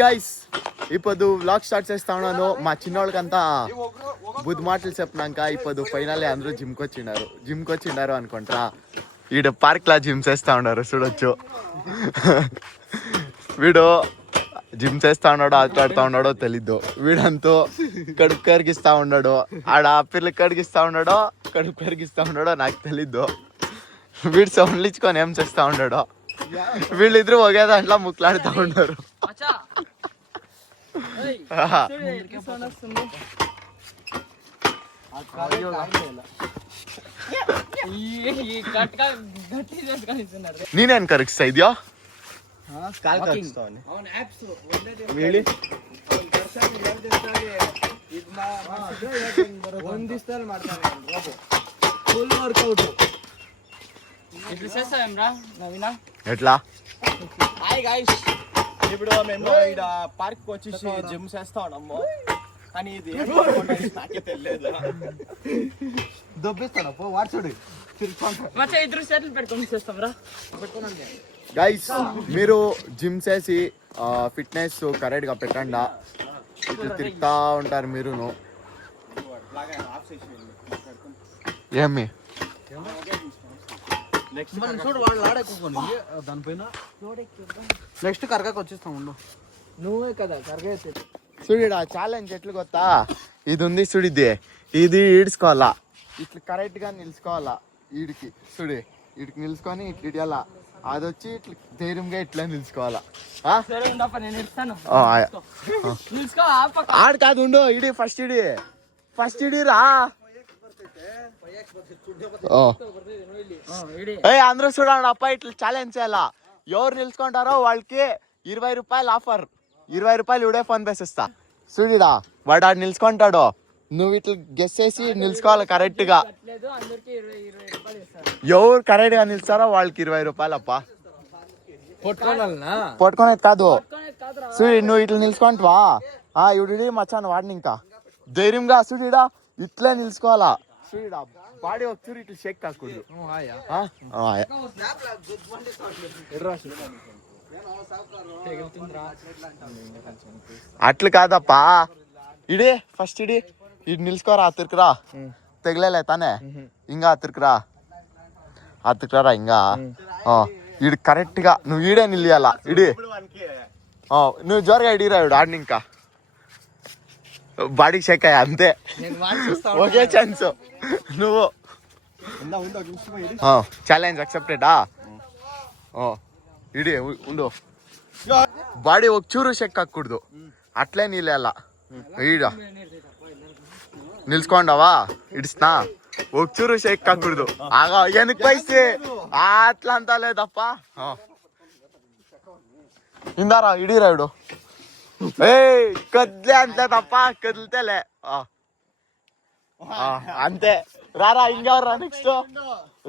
Guys ఇప్పుడు vlog start చేస్తా ఉన్నాను. మా చిన్నోళ్ళకంతా బుద్ధి మాటలు చెప్పినాక ఇప్పుడు ఫైనల్లీ అందరూ జిమ్కి వచ్చిండారు అనుకుంటారా. ఈడ పార్క్ లా జిమ్ చేస్తా ఉన్నారు చూడొచ్చు. వీడు జిమ్ చేస్తా ఉన్నాడో ఆటలాడుతా ఉన్నాడో తెలీదు. వీడంతా కడుపు కరిగిస్తా ఉన్నాడు, ఆడ పిల్లకి కడిగిస్తా ఉన్నాడో కడుపు కరిగిస్తా ఉన్నాడో నాకు తెలీదు. వీడు సౌండ్లు ఇచ్చుకొని ఏం చేస్తా ఉన్నాడో. వీళ్ళిద్దరు ఒకే దాంట్లో ముక్కలాడుతూ ఉన్నారు. నేనేం కరిగిస్తా ఇద్యా ఎట్లా ఇప్పుడు మేము ఇక్కడ పార్క్ వచ్చేసి జిమ్ చేస్తా ఉన్నాము. కానీ ఇది నాకే తెలియదు. దొబ్బిస్తాడు వాట్సాడు ఇద్దరు చేతులు పెట్టుకొని చేస్తాం రా. గైస్ మీరు జిమ్ చేసి ఫిట్నెస్ కరెక్ట్ గా పెట్టండి. ఇట్లా తిరుగుతా ఉంటారు మీరును. ఏమి చూడు వాళ్ళు ఆడేకోండి దానిపైన. నెక్స్ట్ కరగాకి వచ్చేస్తాం. ఉండు నువ్వే కదా కరగా. చూడు ఆ ఛాలెంజ్ ఎట్లు కొత్తా ఇది ఉంది చూడు. ఇది ఈడ్చుకోవాలా, ఇట్లా కరెక్ట్ గా నిలుచుకోవాలా. ఈడికి చూడు, ఈడికి నిలుచుకొని ఇట్లా ఇడియాలా. అది వచ్చి ఇట్లా ధైర్యంగా ఇట్లా నిలుచుకోవాలా. ఆడు కాదు ఉండు. ఇడి ఫస్ట్ ఇడి రా. అందరూ చూడండి అప్ప ఇట్లా ఛాలెంజ్ చేయాలా. ఎవరు నిలుచుకుంటారో వాళ్ళకి 20 రూపాయలు ఆఫర్. 20 రూపాయలు ఇవిడే ఫోన్ పే ఇస్తా. చూడిడా వాడు ఆడు నిలుచుకుంటాడు, నువ్వు ఇట్లా గెస్ చేసి నిలుచుకోవాలి కరెక్ట్ గా. ఎవరు కరెక్ట్ గా నిలుస్తారో వాళ్ళకి 20 రూపాయలు అప్ప. పట్టుకునేది కాదు. చూడి నువ్వు ఇట్లా నిలుచుకుంటావా. ఇవిడి మచ్చాను వాడిని ఇంకా ధైర్యంగా చూడిడా ఇట్లే నిలుచుకోవాలా. చూడిడా బాడీ ఒకసారి ఇట్లా షేక్ కాకూడదు. అట్లు కాదప్పా. ఇడి ఫస్ట్ ఇడి నిలుచుకోరా. అతురుకురా తెగలే తానే ఇంకా అతురుకురా ఇంకా. ఇడు కరెక్ట్ గా నువ్వు ఈడే నిలియాలా. ఇడి నువ్వు జోరుగా ఇడిరా. ఇడు ఆడిని ఇంకా బాడీకి షేక్ అయ్యా అంతే. ఒకే ఛాన్స్. నువ్వు ఛాలెంజ్ అక్సెప్టెడా. ఇడి ఉండు. బాడీ ఒక చూరు షేక్ కాకూడదు, అట్లే నీళ్ళ. ఈడ నిలుచుకోండావా ఇడిస్తా. ఒక చూరు షేక్ కాకూడదు. ఆగా వెనక్కి పైస్తే అట్లా అంతా లేదప్ప. ఇందారా ఇడిరా. ఇడు కదిలే అంతే తప్ప కదిలితేలే అంతే. రారా ఇంకెవరా నెక్స్ట్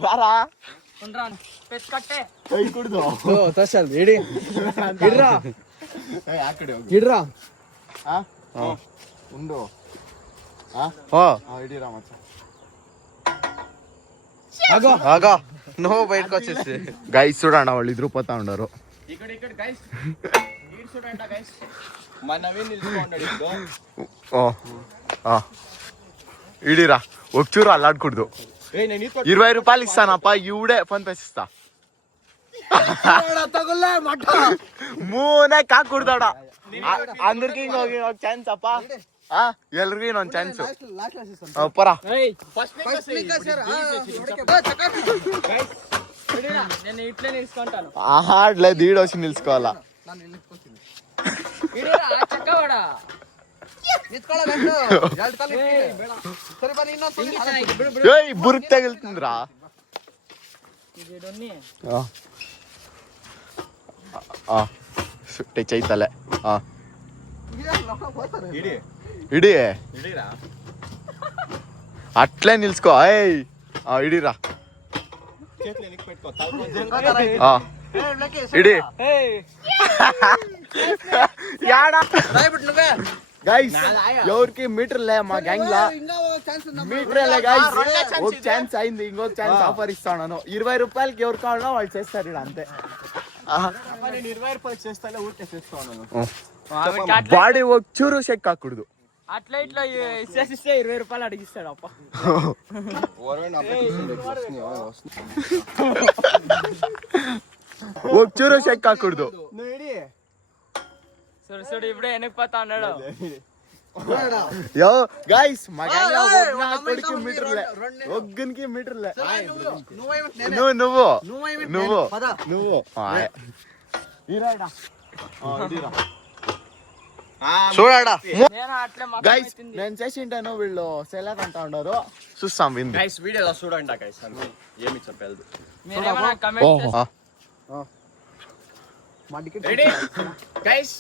రారా. నువ్వు బయటకు వచ్చేసి గైస్ చూడండి వాళ్ళు ఇద్దరు పోతా ఉండరు. ఇడిరా ఒక చూరు అల్లాడకూడదు. 20 రూపాయలు ఇస్తానప్ప. ఇవిడే ఫోన్ పే ఇస్తా. మూనే కాకూడదాడా. అందరికి ఇంకొక ఛాన్స్ అప్ప. ఎల్లరికి ఇంకొక ఛాన్స్ పరా. లేదు ఈడొచ్చి నిలుచుకోవాలా. బురుకు తగులుతుందిరా. టచ్ అయితలే. ఇడి అట్లే నిలుచుకో. ఇడిరా ఇడి. గైస్ ఎవరికి మీటర్ లే మా గ్యాంగ్ లా. మీటర్ లే గైస్. ఒక ఛాన్స్ అయింది, ఇంకొక ఛాన్స్ ఆఫర్ ఇస్తాను. 20 రూపాయలకి ఎవరు కావాలన్నా వాళ్ళు చేస్తారు అంతే. నేను 20 రూపాయలు చేస్తానే ఊరికే చేస్తాను. బాడీ ఒచ్చూరు చెక్ ಹಾಕುದು అట్లా ఇట్లా ఇస్తే 20 రూపాయలు అడిగిస్తాడు అప్ప ఒచ్చూరు చెక్ ಹಾಕುದು చూడు చూడు ఇప్పుడే వెనకపోతా అన్నాడు యో గైస్ మగాని ఒగ్గన కొడికి మీటర్లే ఒగ్గనికి మీటర్లే నువ్వు చూడాడా నేను అట్లే గైస్ నేను చేసింటాను వీళ్ళు సెలెక్ట్ అంటా ఉన్నారు చూస్తాం వింది గైస్ వీడియోలో చూడండి గైస్ అంతే ఏమి చెప్పలేదు మీరేమన్నా కమెంట్ రెడీ గైస్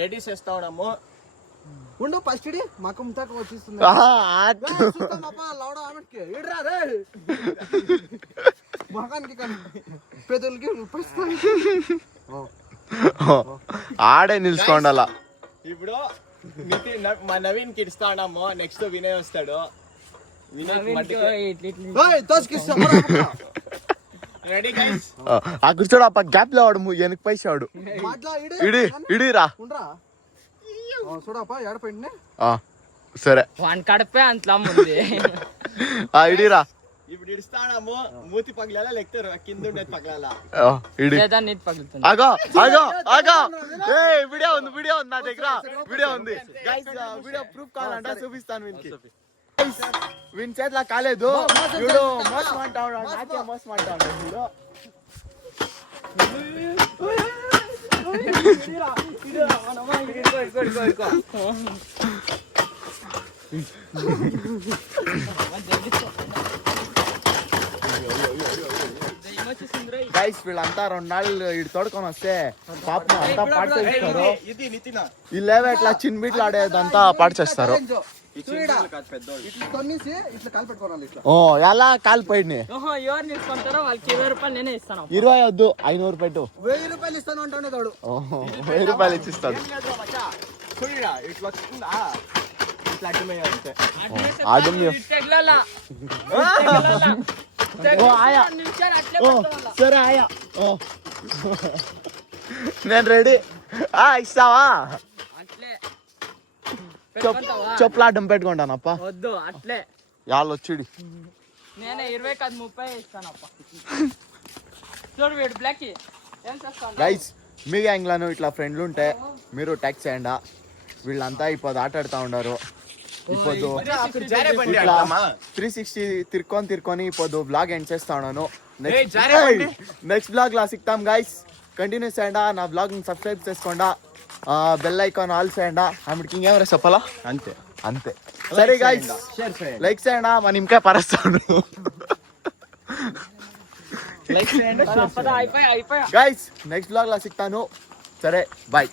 రెడీ చేస్తా ఉన్నాము ఉండు ఫస్ట్ ఇడి మకం తక వచ్చేస్తుంది లౌడ ఆమెకి ఇడ్రా రే మకానికి పెదవులకి ఆడే నిల్చుకోండాల ఇప్పుడు మా నవీన్ కి ఇస్తా ఉన్నాము నెక్స్ట్ వినయ్ వస్తాడు రెడీ గైస్ ఆ కూర్చోడు అప్ప గ్యాప్ లో వాడు వెనక పైసాడు ఇడిరా చూడప్ప ఏడపోయింది సరే వాని కడపే అంతలా ఉంది ఇడిరా ఇప్పుడు ఇస్తాడాము మూతి పగలాలా లేకపోతే కింద ఉండేది పగలాలా ఇడి లేదా నీట్ పగులుతుంది ఆగో వీడియో ఉంది నా దగ్గర వీడియో ఉంది గైస్ వీడియో ప్రూఫ్ కావాలంటే చూపిస్తాను వీనికి వీని చేతిలో కాలేదు వీడు మోసం అంటా ఉన్నాడు నాకే మోసం అంటా ఉన్నాడు గైస్ వీళ్ళంతా 2 నాళ్ళు ఇటు తోడుకొని వస్తే పాపం అంతా పాడు చేస్తారు వీళ్ళేవో ఇట్లా చిన్న బిట్లు ఆడేదంతా పాడు చేస్తారు ఎలా కాలిపోయి ఎవరు తీసుకుంటారో వాళ్ళకి 20 రూపాయలు నేనే ఇస్తాను 20 వద్దు 500 పెట్టు 1000 రూపాయలు ఇస్తాను అంటాడు 1000 రూపాయలు ఇచ్చిస్తాడు ఇట్లా అంతే సరే ఆయా నేను రెడీ ఇస్తావా చెప్పులాటం పెట్టుకుంటానప్ప వద్దు అట్లే వాళ్ళు వచ్చిడి నేనే 20 కాదు 30 ఇస్తానప్ప చూడు వీడు బ్లాక్ ఏం చేస్తాను గైస్ మీ గ్యాంగ్ లను ఇట్లా ఫ్రెండ్లు ఉంటే మీరు ట్యాక్స్ చేయండి వీళ్ళంతా ఇప్పుడు ఆట ఆడుతా ఉన్నారు ఇప్పుడు ఇట్లా 360 తిరుక్కొని ఇప్పుడు బ్లాగ్ ఎండ్ చేస్తా ఉన్నాను నెక్స్ట్ బ్లాగ్ లా సిక్తాం గైస్ కంటిన్యూ చేయండి నా బ్లాగ్ సబ్స్క్రైబ్ చేసుకోండి బెల్ ఐకాన్ ఆల్ చేయండి ఆమెకి ఇంకేమరా చెప్పాలా అంతే సరే గైస్ లైక్ చేయండి మన ఇంకా పరస్తాడు గైస్ నెక్స్ట్ బ్లాగ్ లా సిక్తాను సరే బాయ్